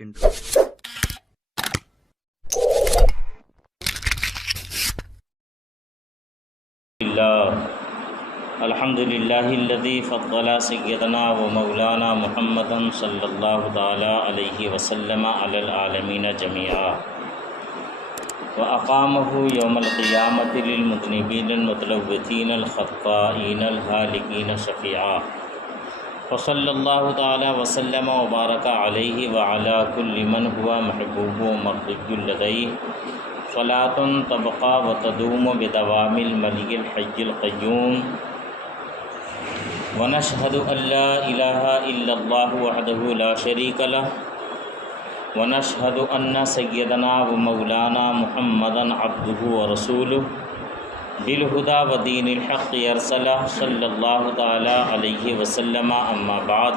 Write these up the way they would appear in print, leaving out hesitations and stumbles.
intro. الحمدللہ الذی فضل سیدنا و مولانا محمدا صلی اللہ تعالی علیہ وسلم علی العالمین جميعا واقامہ یوم القیامۃ للمذنبین المتلوثین الخطائین الہالکین شفیعا وصلی اللہ تعالی وسلم وبارک علیہ وعلی کل من ہوا محبوب و مرضی لدیہ صلاۃ تبقى وتدوم بدوام الملک الحی القیوم ونشهد أن لا إله إلا الله وحده لا شريك له ونشهد أن سيدنا ومولانا محمدا عبده ورسوله بالهدى ودين الحق يرسله صلى الله تعالى عليه وسلم أما بعد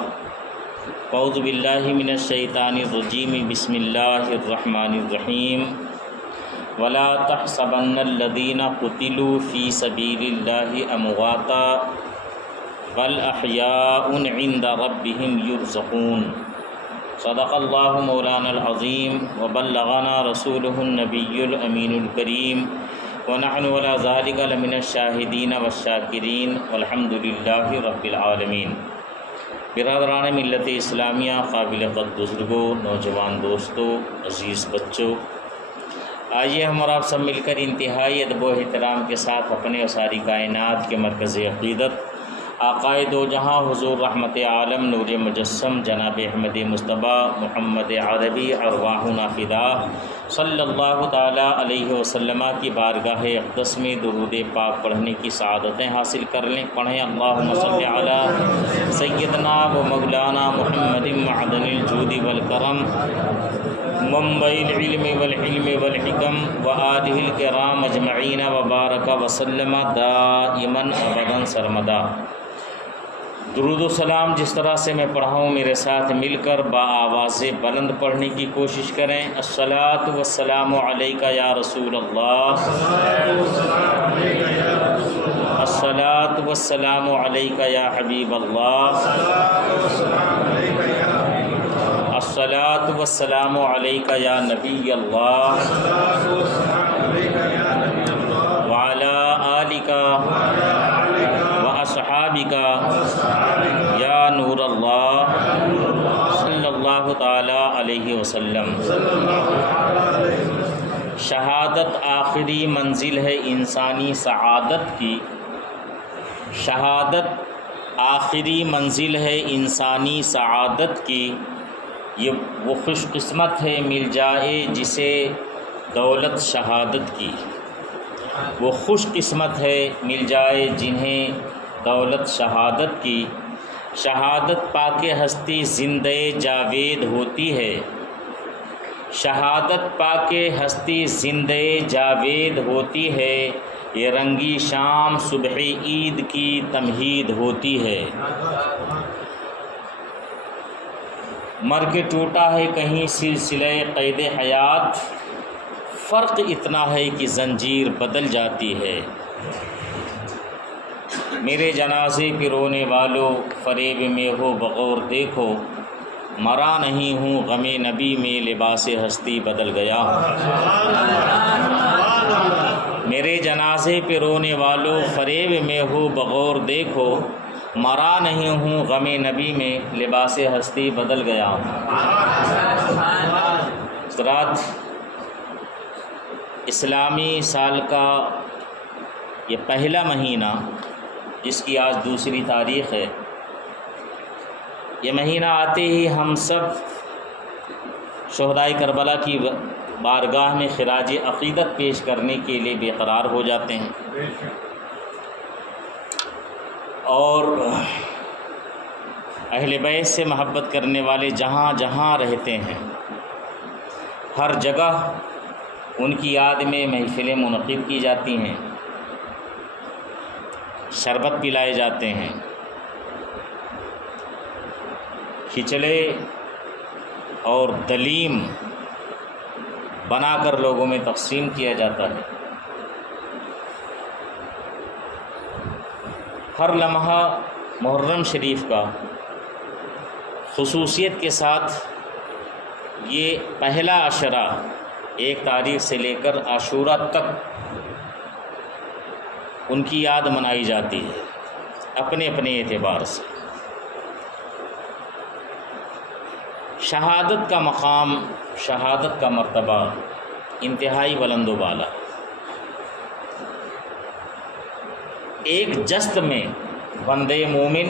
أعوذ بالله من الشيطان الرجيم بسم الله الرحمن الرحيم ولا تحسبن الذين قتلوا في سبيل الله أمواتا بل احیاء عند ربهم يرزقون صدق اللہ مولانا العظیم وبلغنا رسوله النبی الامین الکریم ونحن على ذلك لمن الشاہدین والشاکرین والحمد للہ رب العالمین۔ برادران ملت اسلامیہ، قابل قدر بزرگوں، نوجوان دوستوں، عزیز بچوں، آئیے ہم اور آپ سب مل کر انتہائی ادب و احترام کے ساتھ اپنے اور ساری کائنات کے مرکز عقیدت آقائے دو جہاں حضور رحمت عالم نور مجسم جناب احمد مصطفیٰ محمد عربی ارواحنا فدا صلی اللہ تعالیٰ علیہ وسلم کی بارگاہ اقدس میں درود پاک پڑھنے کی سعادتیں حاصل کر لیں۔ پڑھیں اللہم صلی علی سیدنا و مولانا محمد معدن الجود والکرم منبع العلم والحلم والحکم وآلہ الکرام اجمعین وبارک وسلم دائما ابدا سرمدا۔ درود و سلام جس طرح سے میں پڑھاؤں میرے ساتھ مل کر بآواز بلند پڑھنے کی کوشش کریں۔ الصلاۃ والسلام علیک یا رسول اللہ، الصلاۃ والسلام علیک یا حبیب اللہ، الصلاۃ والسلام علیک یا نبی اللہ وعلی آلک واصحابک یا نور اللہ صلی اللہ تعالی علیہ وسلم۔ شہادت آخری منزل ہے انسانی سعادت کی، شہادت آخری منزل ہے انسانی سعادت کی، یہ وہ خوش قسمت ہے مل جائے جسے دولت شہادت کی، وہ خوش قسمت ہے مل جائے جنہیں دولت شہادت کی۔ شہادت پا کے ہستی زندہ جاوید ہوتی ہے، شہادت پا کے ہستی زندہ جاوید ہوتی ہے، یہ رنگی شام صبح عید کی تمہید ہوتی ہے۔ مر کے ٹوٹا ہے کہیں سلسلہ قید حیات، فرق اتنا ہے کہ زنجیر بدل جاتی ہے۔ میرے جنازے پہ رونے والوں فریب میں ہو بغور دیکھو، مرا نہیں ہوں غم نبی میں لباس ہستی بدل گیا ہوں۔ میرے جنازے پہ رونے والوں فریب میں ہو بغور دیکھو، مرا نہیں ہوں غم نبی میں لباس ہستی بدل گیا ہوں۔ حضرات، اسلامی سال کا یہ پہلا مہینہ جس کی آج دوسری تاریخ ہے، یہ مہینہ آتے ہی ہم سب شہدائے کربلا کی بارگاہ میں خراج عقیدت پیش کرنے کے لیے بے قرار ہو جاتے ہیں، اور اہل بیت سے محبت کرنے والے جہاں جہاں رہتے ہیں ہر جگہ ان کی یاد میں محفلیں منعقد کی جاتی ہیں، شربت پلائے جاتے ہیں، کھچڑے اور دلیم بنا کر لوگوں میں تقسیم کیا جاتا ہے۔ ہر لمحہ محرم شریف کا خصوصیت کے ساتھ یہ پہلا عشرہ 1 تاریخ سے لے کر عاشورہ تک ان کی یاد منائی جاتی ہے اپنے اپنے اعتبار سے۔ شہادت کا مقام، شہادت کا مرتبہ انتہائی بلند و بالا۔ ایک جست میں بندے مومن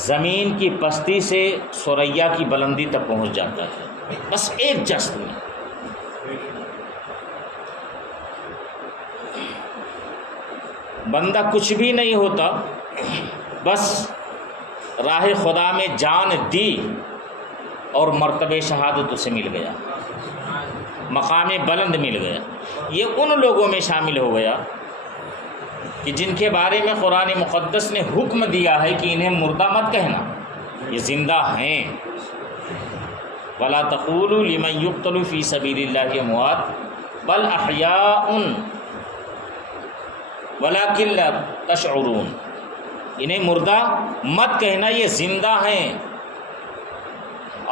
زمین کی پستی سے ثریا کی بلندی تک پہنچ جاتا ہے، بس ایک جست میں۔ بندہ کچھ بھی نہیں ہوتا، بس راہ خدا میں جان دی اور مرتبہ شہادت اسے مل گیا، مقام بلند مل گیا۔ یہ ان لوگوں میں شامل ہو گیا کہ جن کے بارے میں قرآن مقدس نے حکم دیا ہے کہ انہیں مردہ مت کہنا، یہ زندہ ہیں۔ وَلَا تَقُولُوا لِمَن يُقْتَلُ فِي سَبِيلِ اللَّهِ أَمْوَاتٌ بَلْ أَحْيَاءٌ وَلَكِن لَا تَشْعُرُونَ، انہیں مردہ مت کہنا، یہ زندہ ہیں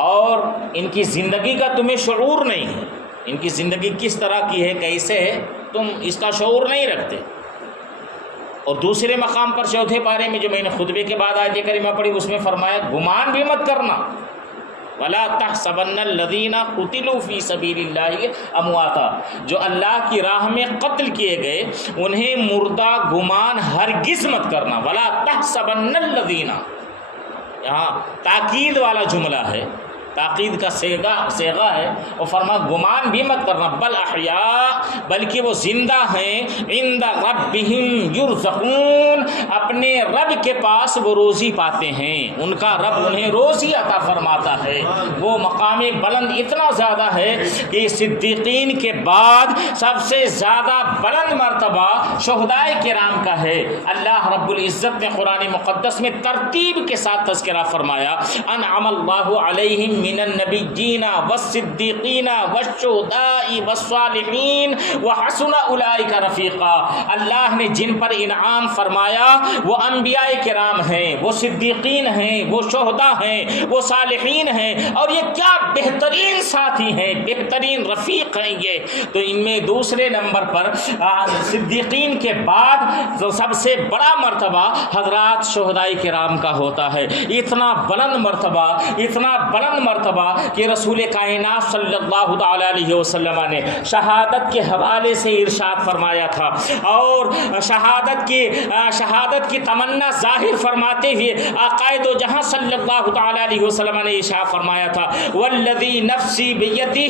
اور ان کی زندگی کا تمہیں شعور نہیں ہے، ان کی زندگی کس طرح کی ہے، کیسے ہے، تم اس کا شعور نہیں رکھتے۔ اور دوسرے مقام پر چوتھے پارے میں جو میں نے خطبے کے بعد آیت کریمہ پڑھی، اس میں فرمایا گمان بھی مت کرنا، وَلَا تَحْسَبَنَّ الَّذِينَ قُتِلُوا فِي سَبِيلِ اللَّهِ أَمْوَاتًا، جو اللہ کی راہ میں قتل کیے گئے انہیں مردہ گمان ہرگز مت کرنا۔ وَلَا تَحْسَبَنَّ الَّذِينَ، یہاں تاکید والا جملہ ہے، تاکید کا صیغہ ہے، اور فرما گمان بھی مت کرنا، بل احیاء، بلکہ وہ زندہ ہیں، عند ربہم یرزقون، اپنے رب کے پاس وہ روزی پاتے ہیں، ان کا رب انہیں روزی عطا فرماتا ہے۔ وہ مقام بلند اتنا زیادہ ہے کہ صدیقین کے بعد سب سے زیادہ بلند مرتبہ شہدائے کرام کا ہے۔ اللہ رب العزت نے قرآن مقدس میں ترتیب کے ساتھ تذکرہ فرمایا، انعم اللہ علیہم من النبیین والصدیقین والشہداء والصالحین وحسن اولئک رفیقا، اللہ نے جن پر انعام فرمایا وہ انبیاء کرام ہیں، وہ صدیقین ہیں، وہ شہداء ہیں، وہ صالحین ہیں، اور یہ کیا بہترین ساتھی ہیں، بہترین رفیق ہیں یہ۔ تو ان میں دوسرے نمبر پر صدیقین کے بعد جو سب سے بڑا مرتبہ حضرات شہداء کرام کا ہوتا ہے۔ اتنا بلند مرتبہ، اتنا بلند مرتبہ کہ رسول کائنات صلی اللہ تعالی علیہ وسلم نے شہادت کے حوالے سے ارشاد فرمایا تھا، اور شہادت کی تمنا ظاہر فرماتے ہوئے آقا دو جہاں صلی اللہ تعالی علیہ وسلم نے ارشاد فرمایا تھا، والذی نفسی بیدہ،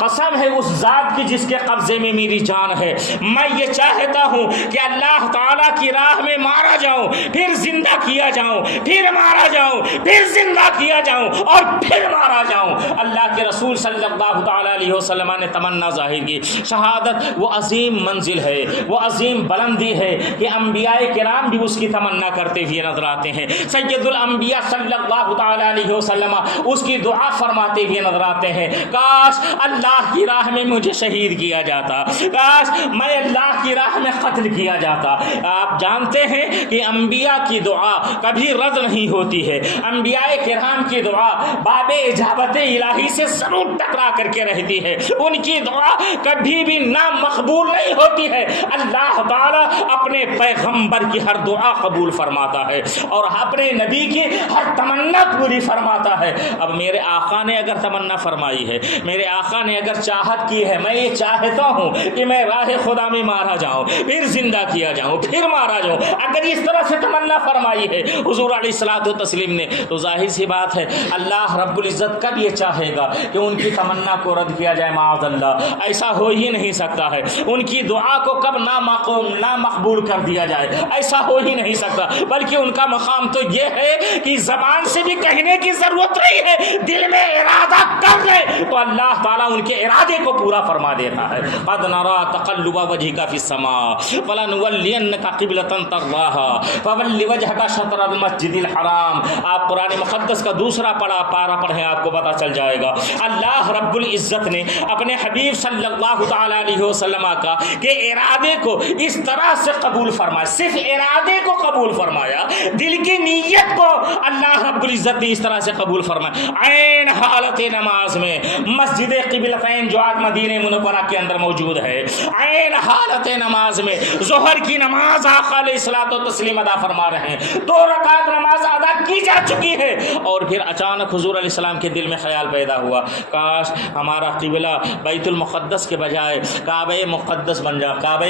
قسم ہے اس ذات کی جس کے قبضے میں میری جان ہے، میں یہ چاہتا ہوں کہ اللہ تعالیٰ کی راہ میں مارا جاؤں، پھر زندہ کیا جاؤں، پھر مارا جاؤں، پھر زندہ کیا جاؤں، اور پھر مارا جاؤں۔ اللہ کے رسول صلی اللہ تعالی علیہ وسلم نے تمنا ظاہر کی۔ شہادت وہ عظیم منزل ہے، وہ عظیم بلندی ہے کہ انبیاء کرام بھی اس کی تمنا کرتے ہوئے نظر آتے ہیں۔ سید الانبیاء صلی اللہ تعالی علیہ وسلم اس کی دعا فرماتے ہوئے نظر آتے ہیں، کاش اللہ کی راہ میں مجھے شہید کیا جاتا، کاش میں اللہ کی راہ میں قتل کیا جاتا۔ آپ جانتے ہیں کہ انبیاء کی دعا کبھی رد نہیں ہوتی ہے، انبیاء کرام کی دعا باب اجابت الہی سے ضرور ٹکرا کر کے رہتی ہے، ان کی دعا کبھی بھی نامقبول نہیں ہوتی ہے۔ اللہ تعالیٰ اپنے پیغمبر کی ہر دعا قبول فرماتا ہے اور اپنے نبی کی ہر تمنا پوری فرماتا ہے۔ اب میرے آقا نے اگر تمنا فرمائی ہے، میرے آقا نے اگر چاہت کی ہے، میں یہ چاہتا ہوں کہ میں راہ خدا میں مارا جاؤں، پھر زندہ کیا جاؤں، پھر مارا جاؤں، اگر اس طرح سے تمنا فرمائی ہے حضور علیہ الصلوۃ والتسلیم نے، تو ظاہر سی بات ہے اللہ رب العزت کب یہ چاہے گا کہ ان کی تمنا کو رد کیا جائے؟ معاذ اللہ، ایسا ہو ہی نہیں سکتا ہے۔ ان کی دعا کو کب نامقبول کر دیا جائے؟ ایسا ہو ہی نہیں سکتا، بلکہ ان کا مقام تو یہ ہے کہ زبان سے بھی کہنے کی ضرورت نہیں ہے، دل میں ارادہ کر لے تو اللہ تعالیٰ ان کے ارادے کو پورا فرما دیتا ہے. قد نرى تقلب وجهك في السماء فلنولينك قبلة ترضاها فول وجهك شطر المسجد الحرام. آپ قرآن مقدس کا دوسرا پارہ پڑھیں, آپ کو پتہ چل جائے گا. اللہ رب العزت نے اپنے حبیب صلی اللہ تعالیٰ علیہ وسلم کا کہ ارادے کو اس طرح سے قبول فرمایا, صرف ارادے کو قبول فرمایا, دل کی نیت کو اللہ رب العزت نے اس طرح سے قبول فرمایا. عین حالت نماز میں مسجد قبلتین جو آج مدینہ منورہ کے اندر موجود ہے, عین حالت نماز میں ظہر کی نماز آقا علیہ الصلوۃ والتسلیم ادا فرما رہے ہیں. 2 رکعت نماز ادا کی جا چکی ہے اور پھر اچانک حضور علیہ السلام کے دل میں خیال پیدا ہوا, کاش ہمارا قبلہ بیت المقدس کے بجائے کعبہ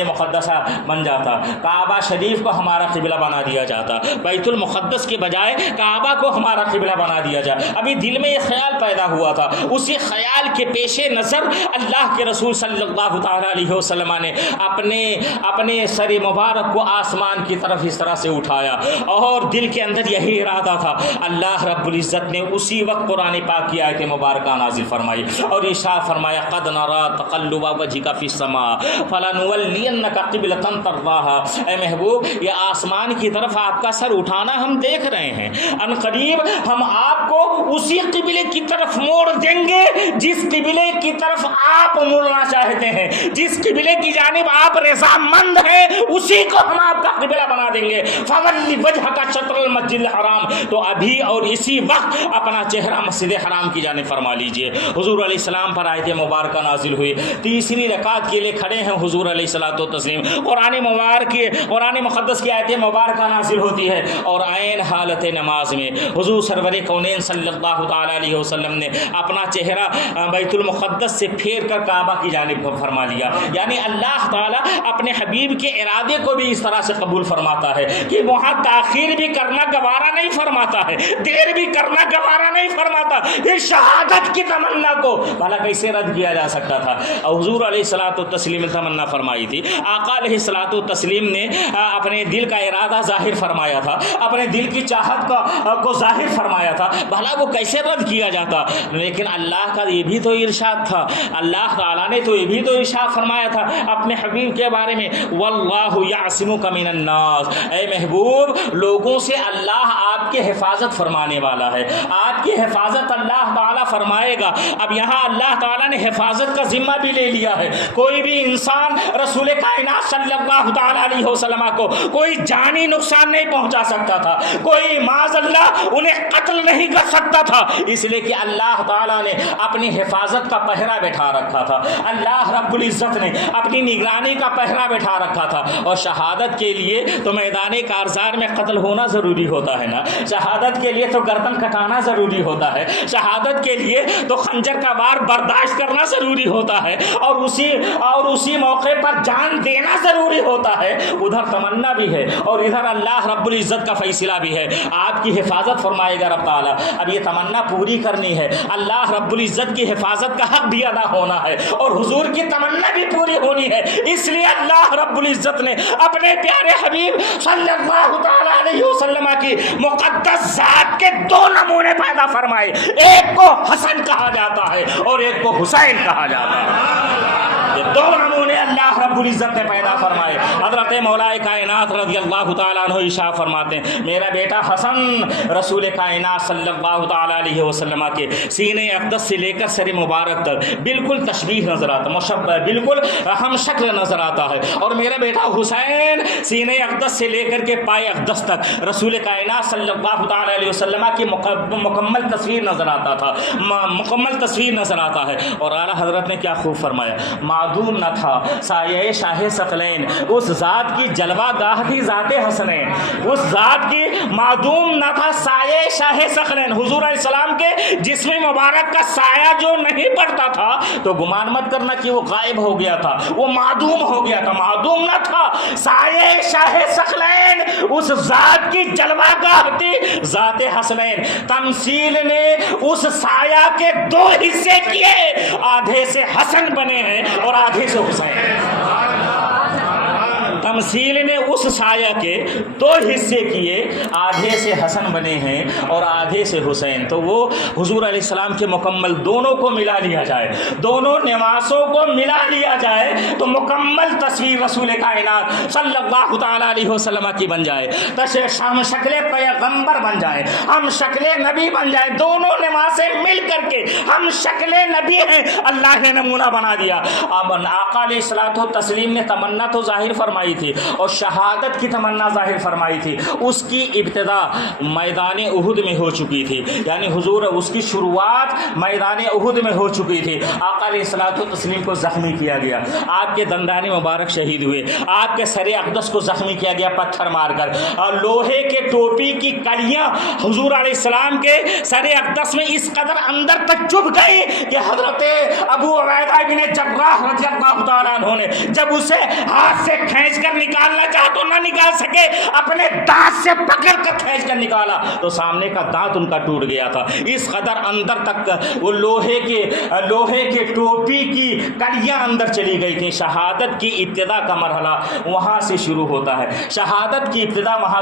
مقدسہ بن جاتا, کعبہ شریف کو ہمارا قبلہ بنا دیا جاتا, بیت المقدس کے بجائے کعبہ کو ہمارا قبلہ بنا دیا جائے. ابھی دل میں یہ خیال پیدا ہوا تھا, اسی خیال کے پیش نظر اللہ کے رسول صلی اللہ تعالیٰ علیہ وسلم نے اپنے سر مبارک کو آسمان کی طرف اس طرح سے اٹھایا اور دل کے اندر یہی ارادہ تھا. اللہ رب العزت نے اسی وقت قرآن پاک کی آیت مبارکہ نازل فرمائی اور ارشاد فرمایا قد نرى تقلب وجهك في السماء فلنولينك قبلة ترضاها. اے محبوب, یہ آسمان کی طرف آپ کا سر اٹھانا ہم دیکھ رہے ہیں, ان قریب ہم آپ کو اسی قبلے کی طرف موڑ دیں گے جس قبلے کی طرف آپ مڑنا چاہتے ہیں, جس قبلے کی جانب آپ رضامند ہیں اسی کو ہم آپ کا قبلہ بنا دیں گے. فولی وجهك شطر المسجد الحرام. تو ابھی اور اسی وقت اپنا چہرہ مسجد حرام کی جانب فرما لیجئے. حضور علیہ السلام پر آیت مبارکہ نازل ہوئی, تیسری رکعت کے لیے کھڑے ہیں حضور علیہ الصلوۃ والتسلیم, قرآن مقدس کی آیت مبارکہ نازل ہوتی ہے اور عین حالت نماز میں حضور سرور کونین صلی اللہ تعالیٰ علیہ وسلم نے اپنا چہرہ بیت المقدس سے پھیر کر کعبہ کی جانب فرما لیا. یعنی اللہ تعالیٰ اپنے حبیب کے ارادے کو بھی اس طرح سے قبول فرماتا ہے کہ وہاں تاخیر بھی کرنا گوارا نہیں فرماتا ہے, دیر بھی کرنا گوارا نہیں فرماتا. یہ شہادت کی تمنا کو بھلا کیسے رد کیا جا سکتا تھا؟ حضور علیہ الصلوۃ والتسلیم نے تمنا فرمائی تھی, آقا علیہ الصلوۃ والتسلیم نے اپنے دل کا ارادہ ظاہر فرمایا تھا, اپنے دل کی چاہت کو ظاہر فرمایا تھا, بھلا وہ کیسے رد کیا جاتا؟ لیکن اللہ کا یہ بھی تو ارشاد تھا, اللہ تعالیٰ نے تو یہ بھی تو ارشاد فرمایا تھا اپنے حبیب کے بارے میں, واللہ یعصمک من الناس. اے محبوب, لوگوں سے اللہ آپ کی حفاظت فرمانے والا ہے, آپ کی حفاظت اللہ تعالیٰ فرمائے گا. اب یہاں اللہ تعالیٰ نے حفاظت کا ذمہ بھی لے لیا ہے. کوئی بھی انسان رسول کائنات صلی اللہ تعالیٰ علیہ وسلم کو کوئی جانی نقصان نہیں پہنچا سکتا تھا, کوئی معاذ اللہ انہیں قتل نہیں کر سکتا تھا, اس لیے کہ اللہ تعالیٰ نے اپنی حفاظت کا پہرا بٹھا رکھا تھا, اللہ رب العزت نے اپنی نگرانی کا پہرا بٹھا رکھا تھا. اور شہادت کے لیے تو میدان کارزار میں قتل ہونا ضروری ہوتا ہے نا, شہادت کے لیے تو گردن کٹانا ضروری ہوتا ہے, شہادت کے لیے تو خنجر کا وار برداشت کرنا ضروری ہوتا ہے, اور اسی موقع پر جان دینا ضروری ہوتا ہے. ادھر تمنا بھی ہے اور ادھر اللہ رب العزت کا فیصلہ بھی ہے, آپ کی حفاظت فرمائے گا رب تعالیٰ. اب یہ تمنا پوری کرنی ہے, اللہ رب العزت کی حفاظت کا حق بھی ادا ہونا ہے اور حضور کی تمنا بھی پوری ہونی ہے. اس لیے اللہ رب العزت نے اپنے پیارے حبیب صلی اللہ تعالیٰ علیہ وسلم کی مقدس ذات کے 2 نمونے پیدا فرمائے, ایک کو حسن کہا جاتا ہے اور ایک کو حسین کہا جاتا ہے. یہ 2 نمونے اللہ رب العزت نے پیدا فرمائے. حضرت مولا کائنات رضی اللہ تعالیٰ عنہ ارشاد فرماتے ہیں, میرا بیٹا حسن رسول کائنات صلی اللہ تعالیٰ علیہ وسلم کے سینہ اقدس سے لے کر سر مبارک تک بالکل تشبیہ نظر آتا, مشبہ بالکل ہم شکل نظر آتا ہے. اور میرا بیٹا حسین سینہ اقدس سے لے کر کے پائے اقدس تک رسول کائنات صلی اللہ تعالیٰ علیہ وسلم کی مکمل تصویر نظر آتا تھا, مکمل تصویر نظر آتا ہے. اور اعلیٰ حضرت نے کیا خوب فرمایا, معدوم نہ تھا سایہ شاہ ثقلین, اس ذات کی جلوہ گاہ تھی ذات حسنین, اس ذات کی معدوم نہ تھا سایہ شاہ ثقلین. حضور علیہ السلام کے جسم مبارک کا سایہ جو نہیں پڑتا تھا تو گمان مت کرنا کہ وہ غائب ہو گیا تھا, وہ معدوم ہو گیا تھا. معدوم نہ تھا سایہ شاہ ثقلین, اس ذات کی جلوہ گاہ تھی ذات حسنین. تمثیل نے اس سایہ کے 2 حصے کیے, آدھے سے حسن بنے ہیں اور آدھے سے حسین. تمثیل نے اس سایہ کے دو حصے کیے، آدھے سے حسن بنے ہیں اور آدھے سے حسین، تو وہ حضور علیہ السلام کے مکمل دونوں کو ملا لیا جائے، دونوں نواسوں کو ملا لیا جائے تو مکمل تصویر رسول کائنات صلی اللہ تعالیٰ علیہ وسلم کی بن جائے، ہم شکل پیغمبر بن جائے، ہم شکل نبی بن جائے، دونوں نواسیں مل کر کے ہم شکل نبی ہیں، اللہ نے نمونہ بنا دیا۔ اب آقا علیہ الصلوۃ والتسلیم نے تمنا تو ظاہر فرمائی تھی اور شہادت کی تمنا ظاہر فرمائی تھی، اس کی ابتدا میدان احد میں ہو چکی تھی، یعنی حضور اس کی شروعات میدان احد میں ہو چکی تھی۔ آقا علیہ الصلوۃ والتسلیم کو زخمی کیا گیا، آپ کے دندان مبارک شہید ہوئے، آپ کے سر اقدس کو زخمی کیا گیا پتھر مار کر، اور لوہے کے ٹوپی کی کڑیاں حضور علیہ السلام کے سر اقدس میں اس قدر اندر تک چبھ گئی کہ حضرت ابو عبیدہ بن جراح رضی اللہ تعالیٰ عنہ نے جب اسے ہاتھ سے کھینچ کر نکالنا چاہا تو نہ نکال سکے، اپنے دانت سے پکڑ کر کھینچ کر نکالا تو سامنے کا دانت ان کا ٹوٹ گیا تھا، اس قدر اندر تک وہ لوہے کے ٹوپی کی کڑیاں اندر چلی گئی تھیں۔ شہادت کی ابتدا کا مرحلہ وہاں سے شروع ہوتا ہے، شہادت کی ابتدا وہاں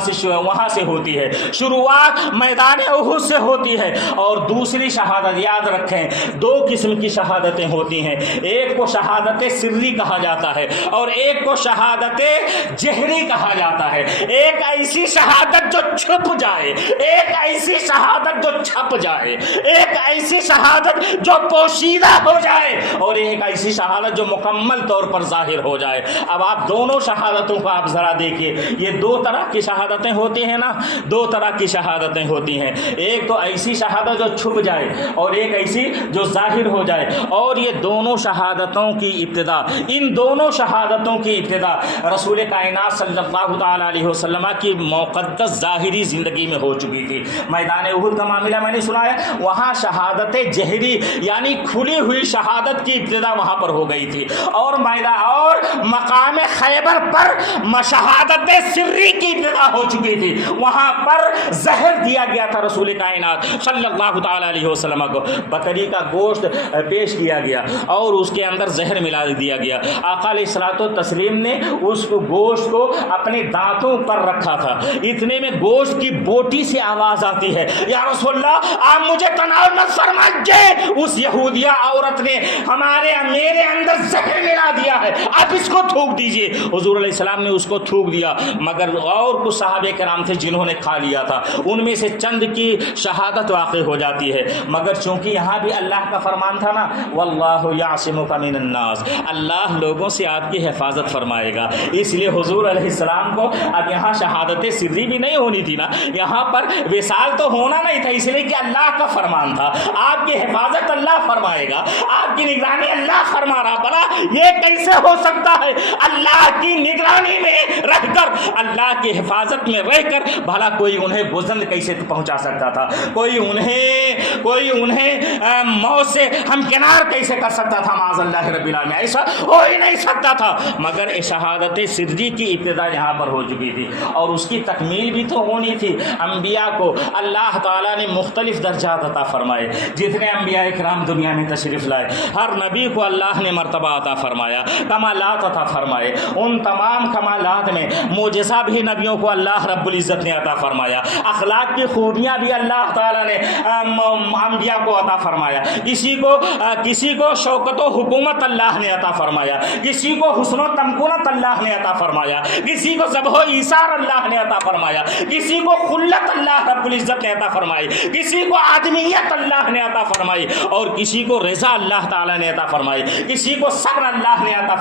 سے ہوتی ہے، شروعات میدان احد سے ہوتی ہے۔ اور دوسری شہادت یاد رکھیں، دو قسم کی شہادتیں ہوتی ہیں، ایک کو شہادت سری کہا جاتا ہے اور ایک کو شہادت جہری کہا جاتا ہے۔ ایک ایسی شہادت جو چھپ جائے، ایک ایسی شہادت جو چھپ جائے، ایک ایسی شہادت جو پوشیدہ ہو جائے اور ایک ایسی شہادت جو مکمل طور پر ظاہر ہو جائے۔ اب آپ دونوں شہادتوں کو آپ ذرا دیکھیے، یہ دو طرح کی شہادتیں ہوتی ہیں نا، دو طرح کی شہادتیں ہوتی ہیں، ایک تو ایسی شہادت جو چھپ جائے اور ایک ایسی جو ظاہر ہو جائے، اور یہ دونوں شہادتوں کی ابتدا، ان دونوں شہادتوں کی ابتدا رسول کائنات صلی اللہ تعالیٰ علیہ وسلم کی مقدس ظاہری زندگی میں ہو چکی تھی۔ میدان احد کا معاملہ میں نے سنایا، وہاں شہادت جہری یعنی کھلی ہوئی شہادت کی ابتدا وہاں پر ہو گئی تھی، اور مقام خیبر پر شہادت سری کی ابتدا ہو چکی تھی، وہاں پر زہر دیا گیا تھا رسول کائنات صلی اللہ تعالیٰ علیہ وسلم کو، بکری کا گوشت پیش کیا گیا اور اس کے اندر زہر ملا دیا گیا۔ آقا علیہ الصلوۃ والتسلیم نے اس گوشت کو اپنے دانتوں پر رکھا تھا، اتنے میں گوشت کی بوٹی سے آواز آتی ہے، یا رسول اللہ آپ مجھے تناول مت فرمائیے، اس یہودیہ عورت نے میرے اندر زہر ملا دیا ہے، آپ اس کو تھوک دیجئے۔ حضور علیہ السلام نے اس کو تھوک دیا، مگر اور کچھ صحابہ کرام تھے جنہوں نے کھا لیا تھا، ان میں سے چند کی شہادت واقع ہو جاتی ہے، مگر چونکہ یہاں بھی اللہ کا فرمان تھا نا، واللہ یعصمک من الناس، اللہ لوگوں سے آپ کی حفاظت فرمائے گا، اس لیے حضور علیہ السلام کو اب یہاں شہادت سری بھی نہیں ہونی تھی نا، یہاں پر وصال تو ہونا نہیں تھا، اس لیے کہ اللہ کا فرمان تھا، آپ کی حفاظت اللہ فرمائے گا، آپ کی نگرانی اللہ فرما رہا، بلا یہ کیسے ہو سکتا ہے؟ اللہ کی نگرانی میں رہ کر، اللہ کی حفاظت میں رہ کر بھلا کوئی انہیں بزند کیسے پہنچا سکتا تھا، کوئی انہیں موت سے ہمکنار کیسے کر سکتا تھا؟ معاذ اللہ رب العالمین، ایسا ہو ہی نہیں سکتا تھا، مگر شہادت سری کی ابتدا یہاں پر ہو چکی تھی اور اس کی تکمیل بھی تو ہونی تھی۔ انبیاء کو اللہ تعالیٰ نے مختلف درجات عطا فرمائے، جتنے انبیاء کرام دنیا میں تشریف لائے ہر نبی کو اللہ نے مرتبہ عطا فرمایا، کمالات عطا فرمائے، ان تمام کمالات میں معجزہ بھی نبیوں کو اللہ رب العزت نے عطا فرمایا، اخلاق کی خوبیاں بھی اللہ تعالیٰ نے انبیاء کو عطا فرمایا، کسی کو شوکت و حکومت اللہ نے عطا فرمایا، کسی کو حسن و تمکنت اللہ نے عطا فرمایا، کسی کو ذبح و ایثار اللہ نے عطا فرمایا، کسی کو خلت اللہ رب العزت نے عطا فرمائی، کسی کو آدمیت اللہ نے عطا فرمائی، اور کسی کو رضا اللہ تعالیٰ نے عطا فرمائی، کسی کو صبر اللہ نے عطا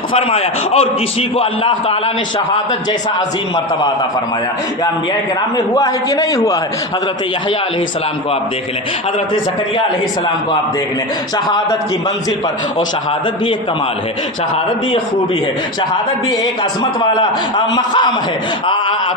فرمایا، اور کسی کو اللہ تعالیٰ نے شہادت جیسا عظیم مرتبہ عطا فرمایا۔ یہ انبیاء کرام میں ہوا ہے کہ نہیں ہوا ہے؟ حضرت یحییٰ علیہ السلام کو آپ دیکھ لیں، حضرت زکریا علیہ السلام کو آپ دیکھ لیں، شہادت کی منزل پر، اور شہادت بھی ایک کمال ہے، شہادت بھی ایک خوبی ہے، شہادت بھی ایک عظمت والا مقام ہے،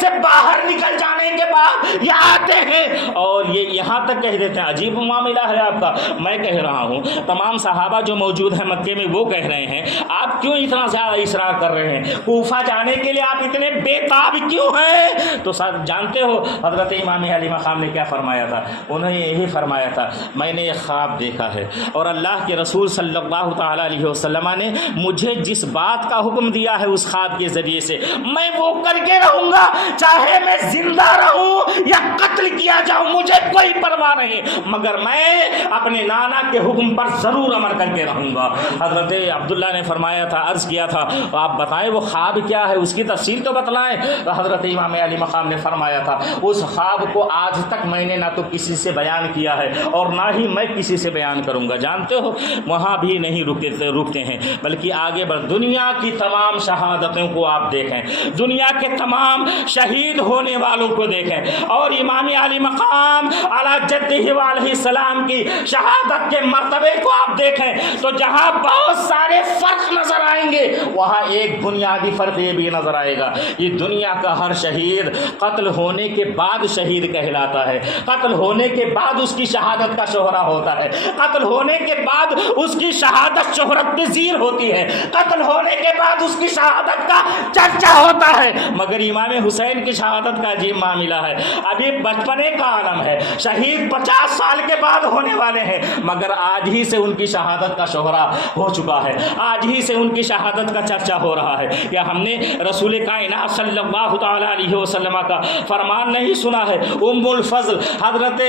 سے باہر نکل جانے کے بعد یہ آتے ہیں اور یہ یہاں تک کہہ دیتے ہیں عجیب معاملہ ہے آپ کا. میں کہہ رہا ہوں تمام صحابہ جو موجود ہیں مکے میں وہ کہہ رہے ہیں آپ کیوں اتنا زیادہ اصرار کر رہے ہیں, کوفہ جانے کے لیے آپ اتنے بے تاب کیوں ہیں؟ تو سب جانتے ہو حضرت امام علی مقام نے کیا فرمایا تھا؟ انہوں نے یہی فرمایا تھا میں نے ایک خواب دیکھا ہے اور اللہ کے رسول صلی اللہ تعالی علیہ وسلم نے مجھے جس بات کا حکم دیا ہے اس خواب کے ذریعے سے میں وہ کر کے رہوں گا, چاہے میں زندہ رہوں یا قتل کیا جاؤں مجھے کوئی پرواہ نہیں, مگر میں اپنے نانا کے حکم پر ضرور عمل کر کے رہوں گا. حضرت عبداللہ نے فرمایا تھا, عرض کیا تھا آپ بتائیں وہ خواب کیا ہے, اس کی تفصیل تو بتلائیں. تو حضرت امام علی مقام نے فرمایا تھا اس خواب کو آج تک میں نے نہ تو کسی سے بیان کیا ہے اور نہ ہی میں کسی سے بیان کروں گا. جانتے ہو وہاں بھی نہیں رکتے ہیں بلکہ آگے بڑھ دنیا کی تمام شہادتوں کو آپ دیکھیں, دنیا کے تمام شہید ہونے والوں کو دیکھیں اور امام علی مقام علی جدہ علیہ السلام کی شہادت کے مرتبے کو آپ دیکھیں تو جہاں بہت سارے فرق نظر آئیں گے وہاں ایک بنیادی فرق یہ بھی نظر آئے گا, یہ دنیا کا ہر شہید قتل ہونے کے بعد شہید کہلاتا ہے, قتل ہونے کے بعد اس کی شہادت کا شہرہ ہوتا ہے, قتل ہونے کے بعد اس کی شہادت شہرت پذیر ہوتی ہے, قتل ہونے کے بعد اس کی شہادت کا چرچا ہوتا ہے. مگر امام حسین کی شہادت کا عجیب معاملہ ہے, ابھی بچپنے کا عالم ہے, شہید 50 سال کے بعد ہونے والے ہیں مگر آج ہی سے ان کی شہادت کا شہرہ ہو چکا ہے, آج ہی سے ان کی شہادت کا چرچا ہو رہا ہے. یا ہم نے رسول کائنات صلی اللہ تعالی علیہ وسلم کا فرمان نہیں سنا ہے؟ ام الفضل حضرت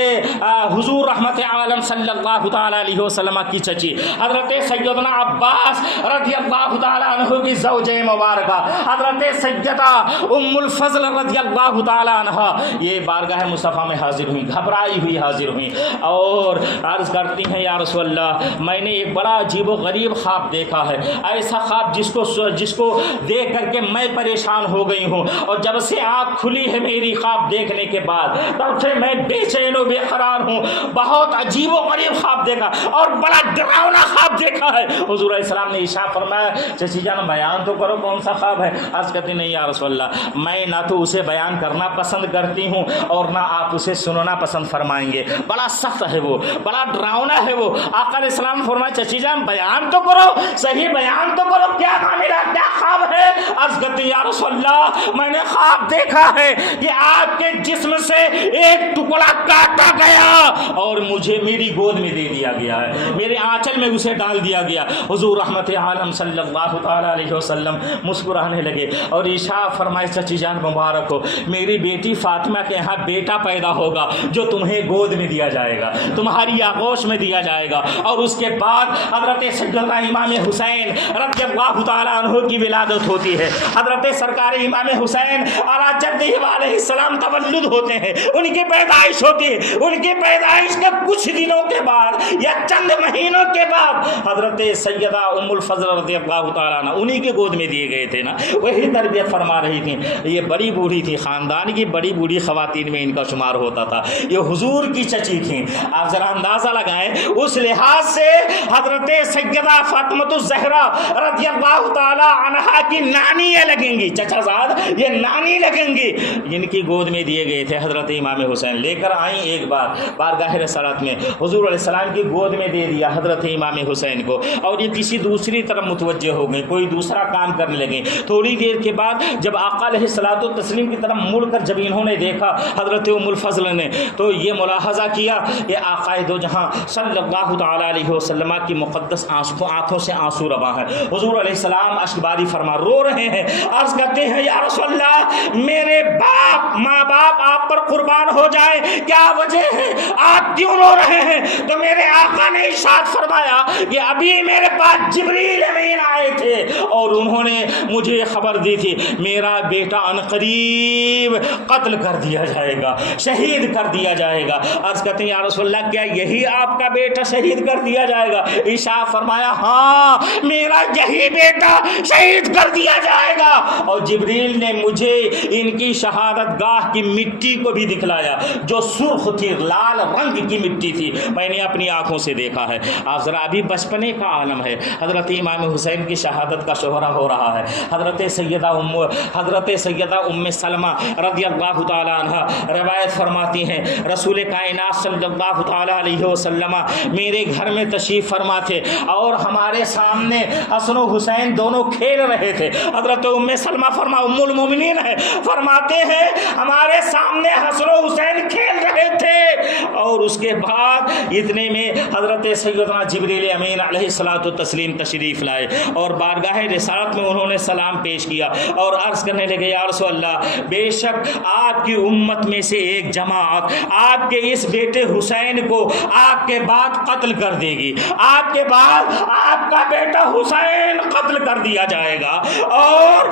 حضور رحمت عالم صلی اللہ تعالی علیہ وسلم کی چچی حضرت سیدنا عباس رضی اللہ تعالی عنہ کی زوجہ مبارکہ حضرت سیدہ ام الفضل رضی اللہ تعالی عنہ یہ بارگاہ مصطفیٰ میں حاضر ہوئی, گھبرائی ہوئی حاضر ہوئی اور عرض کرتی ہیں یا رسول اللہ میں نے ایک بڑا عجیب و غریب خواب دیکھا ہے, ایسا خواب جس کو دیکھ کر کے میں پریشان ہو گئی ہوں اور جب سے آنکھ کھلی ہے میری خواب دیکھنے کے بعد تب سے میں بے چین و بے قرار ہوں, بہت عجیب و غریب خواب دیکھا اور بڑا ڈراؤنا خواب دیکھا ہے. حضور علیہ السلام نے ارشاد فرمایا چچی جان بیان تو کرو کون سا خواب ہے؟ عرض کرتی نہیں یا رسول اللہ میں نہ تو اسے بیان کرنا پسند کرتی ہوں اور نہ آپ اسے سننا پسند فرمائیں گے, بڑا سخت ہے وہ, بڑا ڈراؤنا ہے وہ. آقا علیہ السلام فرمایا چچی جان بیان تو کرو, صحیح بیان تو کرو, کیا معاملہ کیا خواب ہے؟ عرض کرتی یا رسول اللہ میں نے خواب دیکھا ہے کہ آپ کے جسم سے ایک ٹکڑا کاٹا گیا اور مجھے میری گود میں دے دیا گیا ہے, میرے آنچل میں اسے ڈال دیا گیا. حضور رحمت عالم صلی اللہ تعالی علیہ وسلم مسکرانے لگے اور ارشاد فرمائے چچی جان مبارک ہو, میری بیٹی فاطمہ کے یہاں بیٹا پیدا ہوگا جو تمہیں گود میں دیا جائے گا, تمہاری آغوش میں دیا جائے گا اور اس کے بعد حضرت سیدنا امام حسین رضی اللہ تعالی عنہ کی ولادت ہوتی ہے. حضرت سرکار امام حسین علی جدہ علیہ السلام تولد ہوتے ہیں, ان کی پیدائش ہوتی ہے. ان کی پیدائش کے کچھ دنوں کے بعد یا چند مہینوں کے بعد حضرت سیدہ ام الفضل رضی اللہ تعالیٰ عنہ انہی کے گود میں دیے گئے تھے نا, وہی تربیت فرما رہی تھیں. یہ بڑی بوڑھی تھی, خاندان کی بڑی بوڑھی خواتین میں ان کا شمار ہوتا تھا. یہ حضور کی چچی تھیں. آپ ذرا اندازہ لگائیں اس لحاظ سے حضرت سیدہ فاطمہ الزہرا رضی اللہ تعالیٰ عنہا کی نانی یہ لگیں گی, چچا زاد یہ نانی لگیں گی, جن کی گود میں دیے گئے تھے حضرت امام حسین. لے کر آئیں ایک بار بارگاہ رسالت میں, حضور علیہ السلام کی گود میں دے دیا حضرت امام حسین کو اور یہ کسی دوسری طرف متوجہ ہو گئے, کوئی دوسرا کام کرنے لگے. تھوڑی دیر کے بعد جب آقا علیہ الصلوۃ والتسلیم کی طرف مڑ کر جب انہوں نے دیکھا حضرت ام الفضل نے تو یہ ملاحظہ کیا کہ آقا دو جہاں صلی اللہ تعالی علیہ وسلم کی مقدس آنکھوں سے آنسو رواں ہے. حضور علیہ السلام اشک باری فرما رو رہے ہیں. عرض کرتے ہیں یا رسول اللہ میرے باپ ماں باپ آپ پر قربان ہو جائے, کیا وجہ ہے, آپ کیوں رو رہے ہیں؟ تو میرے آقا نے ارشاد فرمایا کہ ابھی میرے پاس جبریل امین آئے تھے اور انہوں نے مجھے خبر دی تھی میرا بیٹا عنقریب قتل کر دیا جائے گا, شہید کر دیا جائے گا. عرض کرتے ہیں یا رسول اللہ کیا یہی آپ کا بیٹا شہید کر دیا جائے گا؟ ارشاد فرمایا ہاں میرا یہی بیٹا شہید کر دیا جائے گا. اور جبریل نے مجھے ان کی شہادت گاہ کی مٹی کو بھی دکھلایا جو سرخ تھی, لال رنگ کی مٹی تھی, میں نے اپنی آنکھوں سے دیکھا ہے. آپ ذرا ابھی بچپنے کا عالم ہے, حضرت امام حسین کی شہادت کا شہرہ ہو رہا ہے. حضرت سیدہ ام سلمہ رضی اللہ تعالیٰ عنہ روایت فرماتی ہیں رسول کائنات صلی اللہ تعالیٰ علیہ وسلم میرے گھر میں تشریف فرما تھے اور ہمارے سامنے حسن و حسین دونوں کھیل رہے تھے. حضرت ام سلمہ ام المومنین ہے فرماتے ہیں ہمارے سامنے حسن و حسین کھیل رہے تھے اور اس کے بعد اتنے میں حضرت سیدنا جبریل امین علیہ الصلوۃ والتسلیم تشریف لائے اور بارگاہ رسالت میں انہوں نے سلام پیش کیا اور عرض کرنے لگے یا رسول اللہ بے شک آپ کی امت میں سے ایک جماعت آپ کے اس بیٹے حسین کو آپ کے بعد قتل کر دے گی, آپ کے بعد آپ کا بیٹا حسین قتل کر دیا جائے گا. اور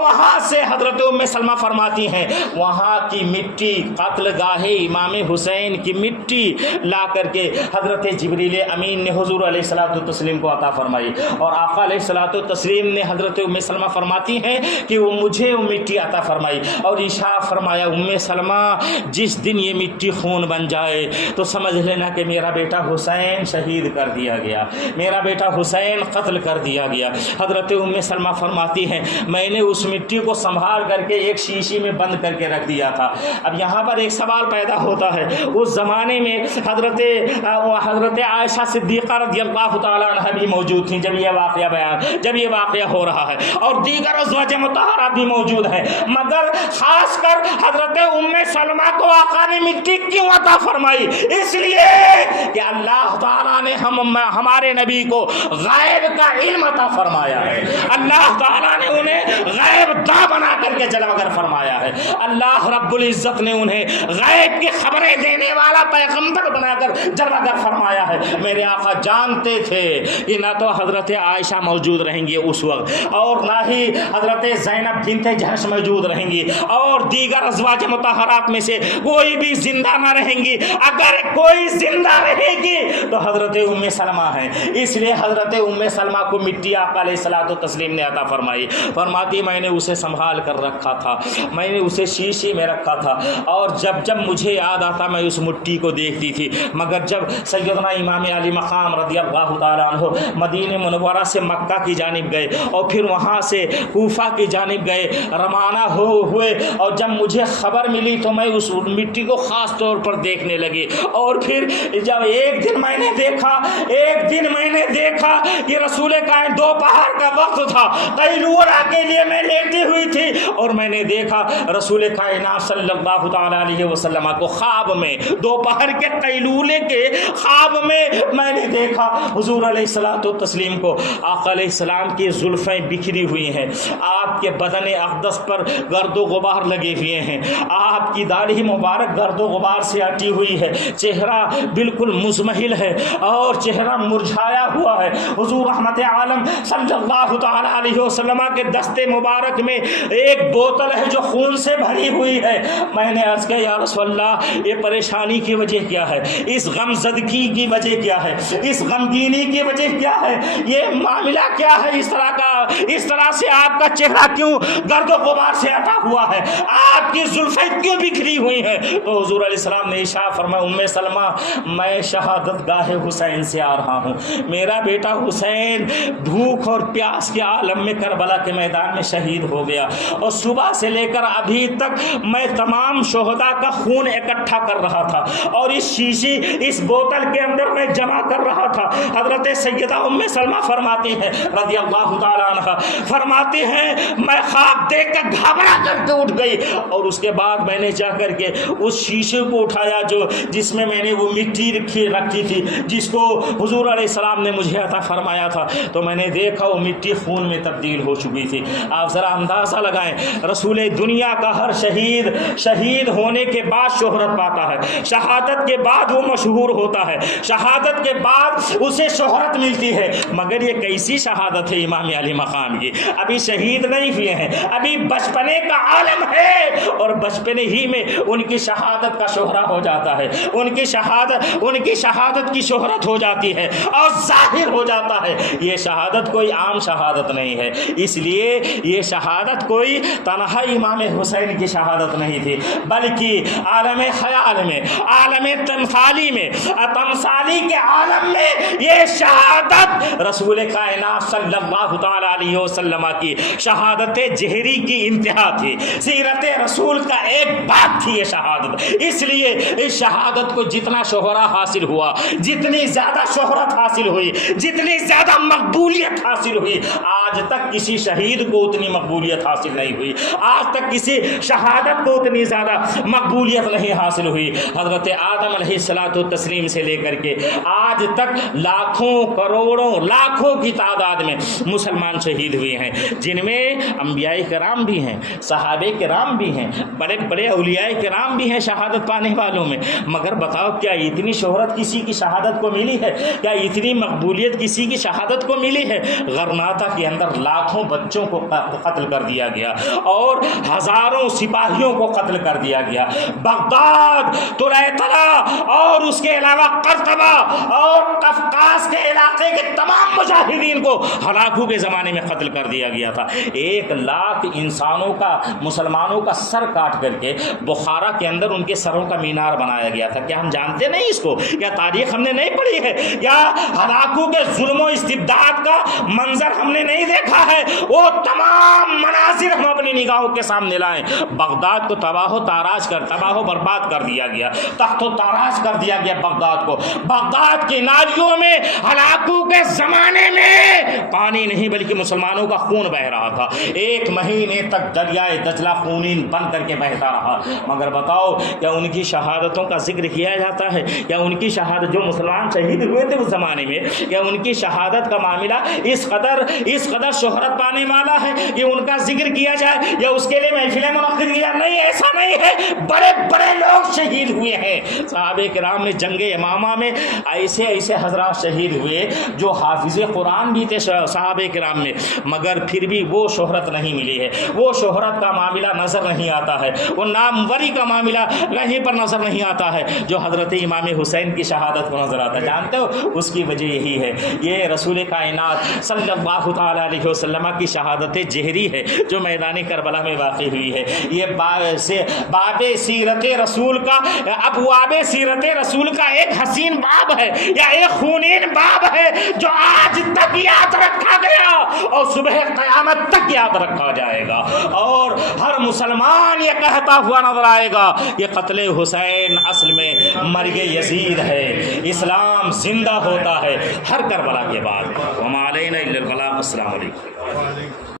وہاں سے حضرت ام سلمہ فرماتی ہیں وہاں کی مٹی قتل گاہ امام حسین کی مٹی لا کر کے حضرت جبریل امین نے حضور علیہ الصلوۃ والتسلیم کو عطا فرمائی اور آقا علیہ الصلوۃ والتسلیم نے حضرت ام سلمہ فرماتی ہیں کہ وہ مجھے وہ مٹی عطا فرمائی اور ارشاد فرمایا ام سلمہ جس دن یہ مٹی خون بن جائے تو سمجھ لینا کہ میرا بیٹا حسین شہید کر دیا گیا, میرا بیٹا حسین قتل کر دیا گیا. حضرت ام سلمہ فرماتی ہیں میں نے اس مٹی کو سنبھال کر کے ایک شیشی میں بند کر کے رکھ دیا تھا. اب یہاں پر ایک سوال پیدا ہوتا ہے اس زمانے میں حضرت عائشہ صدیقہ رضی اللہ تعالیٰ عنہ بھی موجود تھیں جب یہ واقعہ ہو رہا ہے اور دیگر ازواج مطہرات بھی موجود ہیں, مگر خاص کر حضرت ام سلمہ کو آقا نے مٹی کیوں عطا فرمائی؟ اس لیے کہ اللہ تعالیٰ نے ہمارے نبی کو غیب کا علم عطا فرمایا ہے, اللہ تعالیٰ نے انہیں غیب دا بنا کر کے جلوگر فرمایا ہے, اللہ رب العزت نے انہیں غیب کی خبریں دینے والا پیغمبر بنا کر جلوگر فرمایا ہے. میرے آقا جانتے تھے کہ نہ تو حضرت عائشہ موجود رہیں گی اس وقت اور نہ ہی حضرت زینب بنت جحش موجود رہیں گی اور دیگر ازواج مطہرات میں سے کوئی بھی زندہ نہ رہیں گی. اگر کوئی زندہ رہے گی تو حضرت ام سلمہ ہیں. اس لیے حضرت ام سلمہ کو مٹی آقا علیہ الصلوۃ والتسلیم نے عطا فرمائی. فرماتی میں نے اسے سنبھال کر رکھا تھا, میں نے اسے شیشے میں رکھا تھا اور جب مجھے یاد آتا میں اس مٹی کو دیکھتی تھی. مگر جب سیدنا امام علی مقام رضی اللہ تعالیٰ عنہ مدینہ منورہ سے مکہ کی جانب گئے اور پھر وہاں سے کوفہ کی جانب گئے روانہ ہوئے اور جب مجھے خبر ملی تو میں اس مٹی کو خاص طور پر دیکھنے لگی اور پھر جب ایک دن میں نے دیکھا کہ رسول کائنات دوپہر کا وقت تھا, قیلولہ کے لیے میں لیٹی ہوئی تھی اور میں نے دیکھا رسول کائنات صلی اللہ تعالیٰ علیہ وسلم کو خواب میں, دوپہر کے قیلولے کے خواب میں نے دیکھا حضور علیہ الصلوۃ والتسلیم کو. آقا علیہ السلام کی زلفیں بکھری ہوئی ہیں, آپ کے بدن اقدس پر گرد و غبار لگے ہوئے ہیں, آپ کی داڑھی مبارک گرد و غبار سے ہٹی ہوئی ہے, چہرہ بالکل مزمحل ہے اور چہرہ مرجھایا ہوا ہے. حضور رحمت عالم صلی اللہ تعالیٰ علیہ وسلم کے دستے مبارک میں ایک بوتل ہے جو خون سے بھری ہوئی ہے. میں نے عرض کیا یا رسول اللہ یہ پریشانی کی وجہ کیا ہے, اس غم زدگی کی وجہ کیا ہے, اس غمگینی کی وجہ کیا ہے, یہ معاملہ کیا ہے, اس طرح سے آپ کا چہرہ کیوں گرد و غبار سے ہٹا ہوا ہے, آپ کی زلفیں کیوں بکھری ہوئی ہیں؟ تو حضور علیہ السلام نے ارشاد فرمایا ام سلمہ میں شہادت گاہ حسین سے آ رہا ہوں, میرا بیٹا حسین بھوک اور پیاس کے عالم میں کربلا کے میدان میں شہید ہو گیا اور صبح سے لے کر ابھی تک میں تمام شہداء کا خون اکٹھا کر رہا تھا اور اس شیشی اس بوتل کے اندر میں جمع کر رہا تھا. حضرت سیدہ ام سلمہ فرماتی ہیں رضی اللہ تعالیٰ عنہ, فرماتی ہیں میں خواب دیکھ کر گھبرا کر کے اٹھ گئی اور اس کے بعد میں نے جا کر کے اس شیشے کو اٹھایا جس میں نے وہ مٹی رکھی تھی جس کو حضور علیہ السلام نے مجھے عطا فرمایا تھا, تو میں نے دیکھا وہ مٹی خون میں تبدیل ہو چکی تھی. آپ ذرا اندازہ لگائیں رسول دنیا کا ہر شہید ہونے کے بعد شہرت پاتا ہے, شہادت کے بعد وہ مشہور ہوتا ہے, شہادت کے بعد اسے شہرت ملتی ہے, مگر یہ کیسی شہادت ہے امام علی مقام کی؟ ابھی شہید نہیں ہوئے ہیں, ابھی بچپنے کا عالم ہے اور بچپنے ہی میں ان کی شہادت کا شہرہ ہو جاتا ہے, ان کی شہادت کی شہرت ہو جاتی ہے اور ظاہر ہو جاتا ہے. یہ شہادت کوئی عام شہادت نہیں ہے, اس لیے یہ شہادت کوئی تنہا امام حسین کی شہادت نہیں تھی بلکہ عالم خیال میں, عالم تمثالی کے عالم میں یہ شہادت رسول کائنات صلی اللہ تعالی علیہ وسلم کی شہادت جہری کی انتہا انتہا تھی، سیرت رسول کا ایک بات تھی یہ شہادت۔ اس لیے اس شہادت کو جتنا شہرہ حاصل ہوا، جتنی زیادہ شہرت حاصل ہوئی، جتنی زیادہ مقبولیت حاصل ہوئی، آج تک کسی شہید کو اتنی مقبولیت حاصل نہیں ہوئی، آج تک کسی شہادت کو اتنی زیادہ مقبولیت نہیں حاصل ہوئی۔ حضرت آدم علیہ الصلوۃ والتسلیم سے لے کر کے آج تک لاکھوں کروڑوں لاکھوں کی تعداد میں مسلمان شہید ہوئے ہیں، جن میں انبیاء کرام بھی ہیں، صحابہ کرام بھی ہیں، بڑے بڑے اولیاء کرام بھی ہیں شہادت پانے والوں میں۔ مگر بتاؤ کیا اتنی شہرت کسی کی شہادت کو ملی ہے؟ کیا اتنی مقبولیت کسی کی شہادت کو ملی ہے؟ غرناطہ کے اندر لاکھوں بچوں کو قتل کر دیا گیا اور ہزاروں سپاہیوں کو قتل کر دیا گیا۔ بغداد، طلیطلہ اور اس کے علاوہ قرطبہ اور قفقاز کے علاقے کے تمام مجاہدین کو ہلاکو کے زمانے میں قتل کر دیا گیا تھا۔ 1,00,000 انسانوں کا، مسلمانوں کا سر کاٹ کر کے بخارا کے اندر ان کے سروں کا مینار بنایا گیا تھا۔ کیا ہم جانتے نہیں اس کو؟ کیا تاریخ ہم نے نہیں پڑھی ہے؟ کیا ہلاکو کے ظلم و استبداد کا منظر ہم نے نہیں دیکھا ہے؟ وہ تمام مناظر ہم اپنی نگاہوں کے سامنے لائیں۔ بغداد کو تباہ و برباد کر دیا گیا، تخت و تاراج کر دیا گیا بغداد کو۔ بغداد کی نالیوں میں ہلاکو کے زمانے میں پانی نہیں بلکہ مسلمانوں کا خون بہ رہا تھا۔ 1 مہینے تک دریائے دجلہ خونین بن کر کے بہتا رہا۔ مگر بتاؤ کیا ان کی شہادتوں کا ذکر کیا جاتا ہے؟ کیا ان کی شہادت، جو مسلمان شہید ہوئے تھے اس زمانے میں، کیا ان کی شہادت کا معاملہ اس قدر شہرت پانے والا ہے کہ ان کا ذکر کیا جائے یا اس کے لیے محفلیں منعقد کی جائے؟ نہیں، ایسا نہیں ہے۔ بڑے بڑے لوگ شہید ہوئے ہیں۔ صحابہ کرام نے جنگ یمامہ میں ایسے حضرات شہید ہوئے جو حافظ قرآن بھی تھے صحابہ کرام میں، مگر پھر بھی وہ شہرت نہیں ملی ہے، وہ شہرت کا معاملہ نظر نہیں آتا ہے، وہ ناموری کا معاملہ کہیں پر نظر نہیں آتا ہے جو حضرت امام حسین کی شہادت کو نظر آتا ہے۔ جانتے ہو اس کی وجہ یہی ہے، یہ رسول کائنات صلی اللہ تعالی علیہ وسلم کی شہادت جہری ہے جو میدان کربلا میں واقع ہوئی ہے۔ یہ باب سیرت رسول کا، ابواب سیرت رسول کا ایک حسین باب ہے یا ایک خونین باب ہے جو آج تک یاد رکھا گیا اور صبح قیامت تک یاد رکھا جائے گا، اور ہر مسلمان یہ کہتا ہوا نظر آئے گا کہ قتل حسین اصل میں مرگ یزید ہے، اسلام زندہ ہوتا ہے ہر کربلا کے بعد۔ وما علینا الا البلاغ۔ السلام علیکم۔